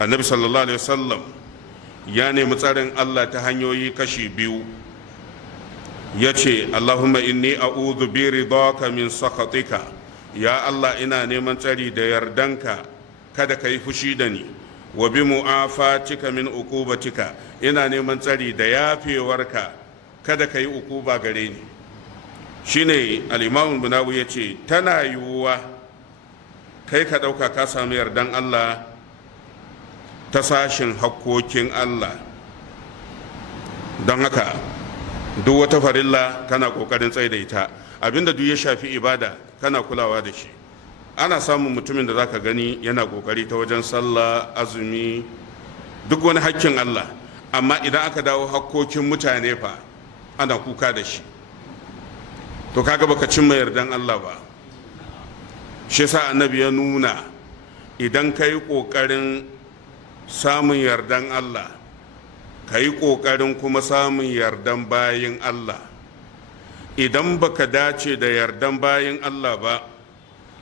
annabi sallallahu alaihi wasallam ya nemi tsarin Allah ta hanyoyi kashi biyu. Ya ce, Allahumma inni a'udhu bi ridaka min sakhatika, ya Allah ina neman tsari da yardanka kada ka yi fushi da ni, wa bi mu'afatika min uqubatika, ina neman tsari da yafewarka kada ka yi uquba gare ni. Shine al-Imam Bunawi ya ce tana yiwuwa kai ka ɗauka ka sami yardan Allah ta sashin hakkokin Allah, don haka duk wata farilla kana kokarin tsaye da ita, abinda duk ya shafi ibada kana kulawa da shi. Ana samun mutumin da zaka gani yana kokari ta wajen sallah, azumi, duk wani hakkin Allah, amma idan aka dawo hakkokin mutane fa ana kuka da shi, to kaga baka cimma yardan Allah ba. Shi yasa annabi ya nuna idan kai kokarin samun yardan Allah, ka yi ƙoƙarin kuma samun yardan bayin Allah. Idan baka dace da yardan bayin Allah ba,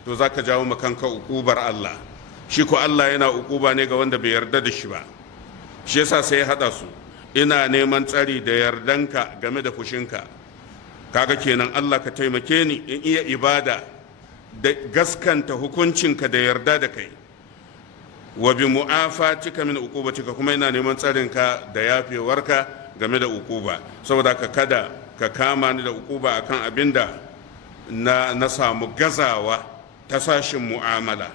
to za ka jawo makanka ukubar Allah. Shi ko Allah yana ukuba ne ga wanda bai yarda da shi ba. Shi yasa sai ya haɗa su, ina neman tsari da yardanka game da fushinka. Kaga kenan Allah ka taimake ni in iya ibada da gaskanta hukuncinka da yarda da kai. Wa bi mu'afatika min uqubatika, kuma ina neman tsarinka da yafewarka game da uquba, saboda ka kada ka kama ni da uquba akan abinda na samu gazawa ta sashin mu'amala.